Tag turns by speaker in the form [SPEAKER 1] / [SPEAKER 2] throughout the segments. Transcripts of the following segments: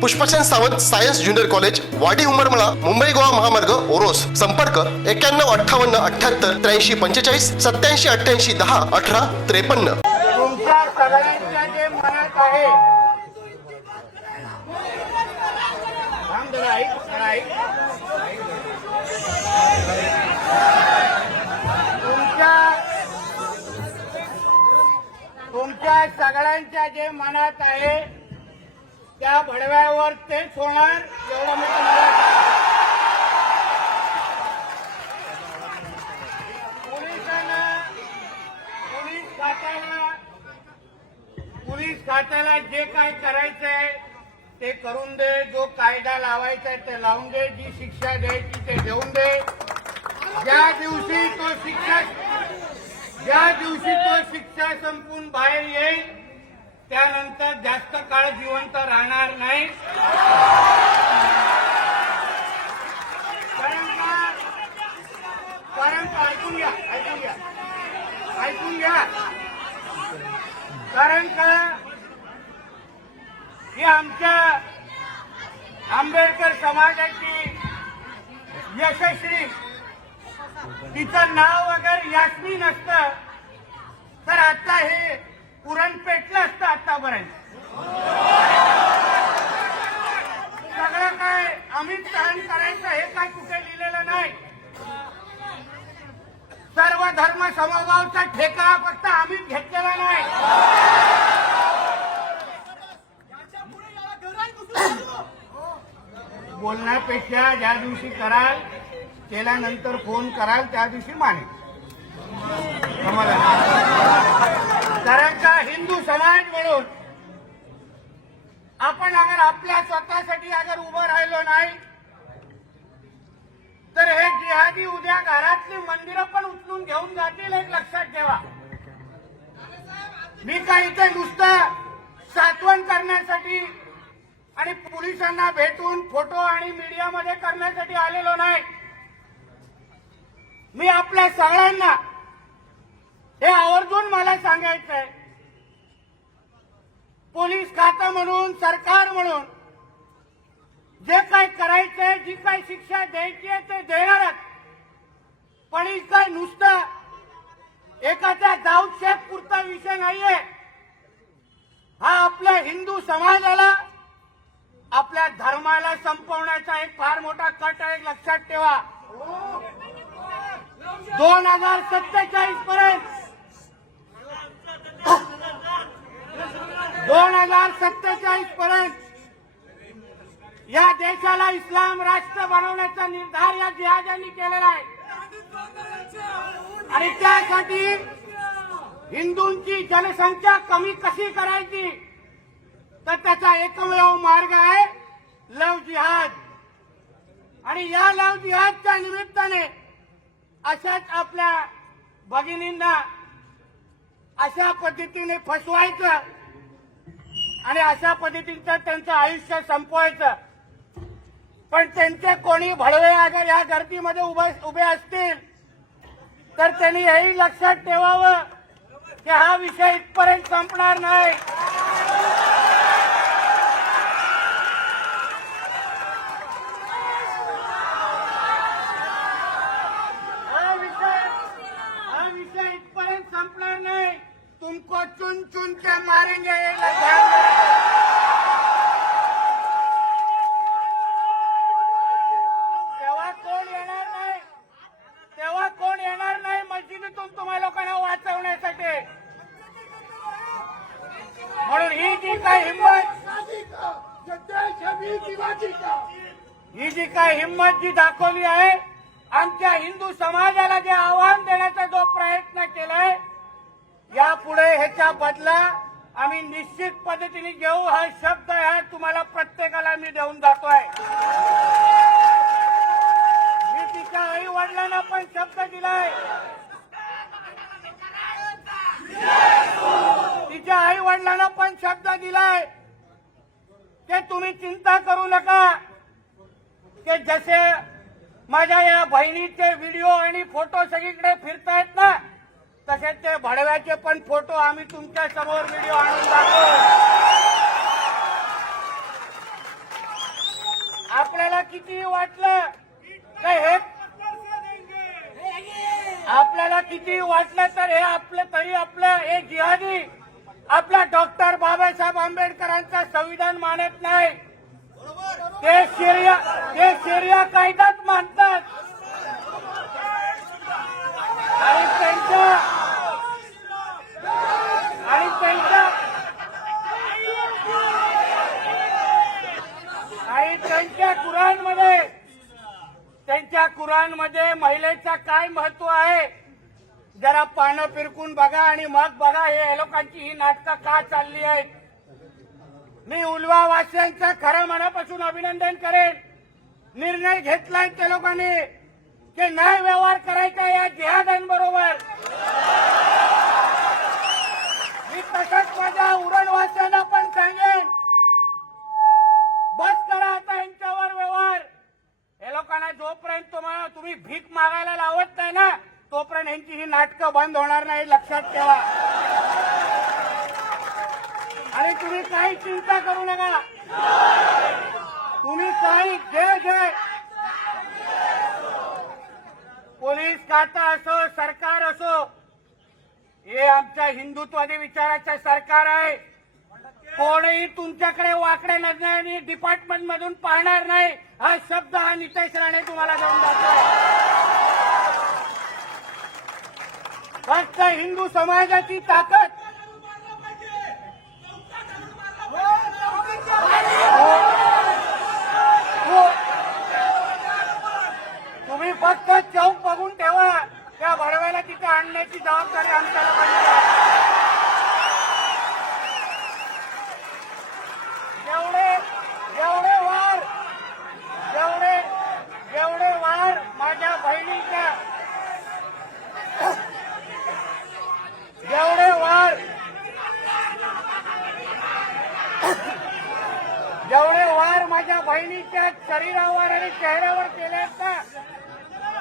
[SPEAKER 1] Pushpachand Sawant science junior college Wadi Umarmala Mumbai Goa महामार्ग ओरोस. संपर्क एक्क्याण्णव अठ्ठावन्न अठ्याहत्तर त्र्याऐंशी पंचेचाळीस सत्याऐंशी अठ्ठ्याऐंशी दहा अठरा त्रेपन्न.
[SPEAKER 2] तुमच्या सगळ्यांच्या जे मनात आहे त्या भडव्यावर तेच होणार एवढं मी पोलिसांना पोलीस खात्याला पोलीस खात्याला जे काय करायचंय ते करून दे जो कायदा लावायचा आहे ते लावून दे जी शिक्षा द्यायची ते देऊन दे. ज्या दिवशी तो शिक्षा ज्या दिवशी तो शिक्षा संपून बाहेर येईल त्यानंतर जास्त काळ जिवंत राहणार नाही. कारण का? ऐकून घ्या ऐकून घ्या. ऐकून घ्या. कारण का? ही आमच्या आंबेडकर समाजाची यशस्वी तिचं नाव अगर यास्मी नसतं तर आता हे आतापर्यंत सगळं काय अमित सहन करायचं हे काय कुठे लिहिलेलं नाही. सर्व धर्म समभावचा ठेका फक्त आम्हीच घेतलेला नाही. बोलण्यापेक्षा ज्या दिवशी कराल केल्यानंतर फोन कराल त्या दिवशी माने कारण का हिंदू समाज करून आपण अगर आपल्या स्वतःसाठी अगर उभं राहिलो नाही तर हे जिहादी उद्या घरातली मंदिरं पण उचलून घेऊन जातील एक लक्षात ठेवा. मी काय इथे नुसतं सातवण करण्यासाठी आणि पोलिसांना भेटून फोटो आणि मीडियामध्ये करण्यासाठी आलेलो नाही. मी आपल्या सगळ्यांना हे आवर्जून मला सांगायचंय. पोलीस खातं म्हणून सरकार म्हणून. जे काय करायचंय जी काय शिक्षा द्यायची आहे ते देणारच. पण ही काय नुसतं एखाद्या दाऊदशेख पुरता विषय नाहीये. हा आपल्या हिंदू समाजाला आपल्या धर्माला संपवण्याचा एक फार मोठा कट आहे लक्षात ठेवा. दोन हजार सत्तेचाळीस पर्यंत दोन हजार सत्तेचाळीस पर्यंत या देशाला इस्लाम राष्ट्र बनवण्याचा निर्धार या जिहाजांनी केलेला आहे. आणि त्यासाठी हिंदूंची जनसंख्या कमी कशी करायची? तर त्याचा एकमेव मार्ग आहे लव जिहाद. आणि या लव जिहादच्या निमित्ताने अशाच आपल्या भगिनींना अशा पद्धतीने फसवायचं आणि अशा पद्धतीचं त्यांचं आयुष्य संपवायचं. पण त्यांचे कोणी भडवे अगर या गर्दीमध्ये उभे उभे असतील तर त्यांनी हेही लक्षात ठेवावं की हा विषय इथपर्यंत संपणार नाही हा विषय हा विषय इथपर्यंत संपणार नाही तुमको चुन चुन के मारेंगे ये ध्यान रखना. तेव्हा कोण येणार नाही तेव्हा कोण येणार नाही मस्जिदीतून तुम्हा लोकांना वाचवण्यासाठी म्हणून ही जी काय हिंमत ही जी काय हिंमत जी दाखवली आहे आमच्या हिंदू समाजाला जे आव्हान देण्याचा जो प्रयत्न केलाय यापुढे ह्याच्या बदला आम्ही निश्चित पद्धतीने घेऊ. हा शब्द हा तुम्हाला प्रत्येकाला मी देऊन जातोय. वडिलांना पण शब्द दिलाय. तिच्या आई वडिलांना पण शब्द दिलाय. ते तुम्ही चिंता करू नका. ते जसे माझ्या या बहिणीचे व्हिडिओ आणि फोटो सगळीकडे फिरतायत ना तसे ते भडव्याचे पण फोटो आम्ही तुमच्यासमोर व्हिडिओ आणून दाखवू आपल्याला किती वाटलं? काय हे? आपल्याला किती वाटलं तर हे आपलं तरी आपलं हे जिहादी. आपला डॉक्टर बाबासाहेब आंबेडकरांचा संविधान मानत नाही. ते शेरिया ते शेरिया कायदाच मानतात आणि त्यांच्या आणि त्यांच्या आणि त्यांच्या कुराणमध्ये त्यांच्या कुराणमध्ये महिलेचा काय महत्त्व आहे? जरा पानं फिरकून बघा आणि मग बघा हे लोकांची ही नाटकं का चालली आहेत? मी उलवा वासियांचं खरं मनापासून अभिनंदन करेन. निर्णय घेतलाय त्या लोकांनी की नाही व्यवहार करायचा या जिहादांबरोबर. मी तसंच माझ्या उरणवासियांना पण सांगेन बस करा आता यांच्यावर व्यवहार. हे लोकांना जोपर्यंत तुम्हाला तुम्ही भीक मागायला लावत नाही ना तोपर्यंत यांची ही नाटकं बंद होणार नाही लक्षात ठेवा. आणि तुम्ही काही चिंता करू नका. तुम्ही काही घे घे पोलीस खाता असो सरकार असो हे आमच्या हिंदुत्वादी विचाराचं सरकार आहे. कोणीही तुमच्याकडे वाकड्या आणि डिपार्टमेंट मधून पाहणार नाही. हा शब्द हा नितेश राणे तुम्हाला जाऊन जातो फक्त हिंदू समाजाची ताकद तुम्ही फक्त चौक बघून ठेवा वाढवायला तिथे आणण्याची जबाबदारी आमच्याला पाहिजे. जेवढे जेवढे वार जेवढे जेवढे वार माझ्या बहिणीच्या. जेवढे वार जेवढे वार माझ्या बहिणीच्या शरीरावर आणि चेहऱ्यावर केले आहेत ना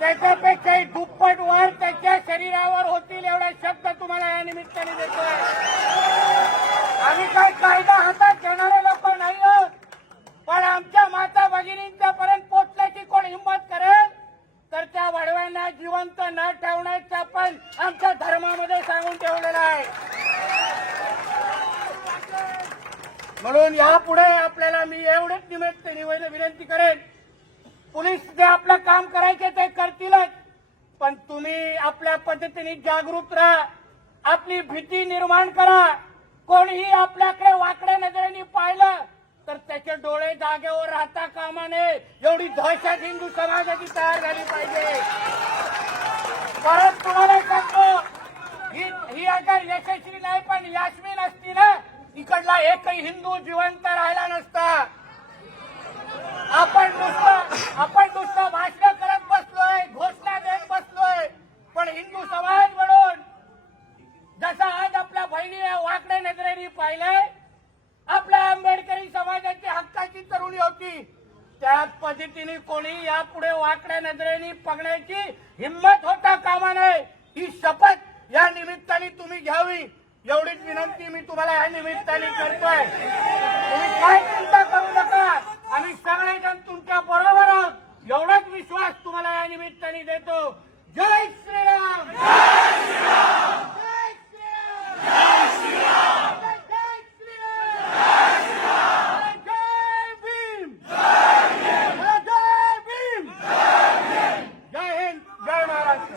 [SPEAKER 2] त्याच्यापेक्षाही दुप्पट वार त्याच्या शरीरावर होतील एवढा शब्द तुम्हाला या निमित्ताने देतोय आम्ही काय कायदा हातात घेणारे लोक नाही आहोत पण आमच्या माता भगिनींच्या पर्यंत पोचल्याची कोण हिंमत करेल? तर त्या वडव्यांना जिवंत न ठेवण्याचा पण आमच्या धर्मामध्ये सांगून ठेवलेलं आहे. म्हणून यापुढे आपल्याला मी एवढेच निमित्त निवेदन विनंती करेन पोलीस जे आपलं काम करायचे ते करतीलच. पण तुम्ही आपल्या पद्धतीने जागृत राहा. आपली भीती निर्माण करा. कोणीही आपल्याकडे वाकड्या नजरेने पाहिलं तर त्याचे डोळे जागेवर राहता कामा नये. एवढी दहशत हिंदू समाजाची तयार झाली पाहिजे. परत तुम्हाला सांगतो ही ही अगर यशस्वी नाही पण यास्मिन असती ना इकडला एकही हिंदू जिवंत राहिला नसता. आपण नुसतं आपण नुसतं भाषण करत बसलोय घोषणा देत बसलोय पण हिंदू समाज म्हणून जसं आज आपल्या बहिणीला वाकड्या नजरेने पाहिलंय आपल्या आंबेडकरी समाजाची हक्काची तरुणी होती. त्याच पद्धतीने कोणी यापुढे वाकड्या नजरेने पगण्याची हिंमत होता कामा नये. ही शपथ या निमित्ताने तुम्ही घ्यावी. एवढीच विनंती मी तुम्हाला या निमित्ताने करतोय. तुम्ही काय चिंता करू नका आम्ही सगळेजण तुमच्या बरोबर आहोत एवढाच विश्वास तुम्हाला या निमित्ताने देतो जय श्रीराम जय श्रीराम जय श्रीराम जय श्रीराम जय भीम जय भीम जय हिंद जय महाराष्ट्र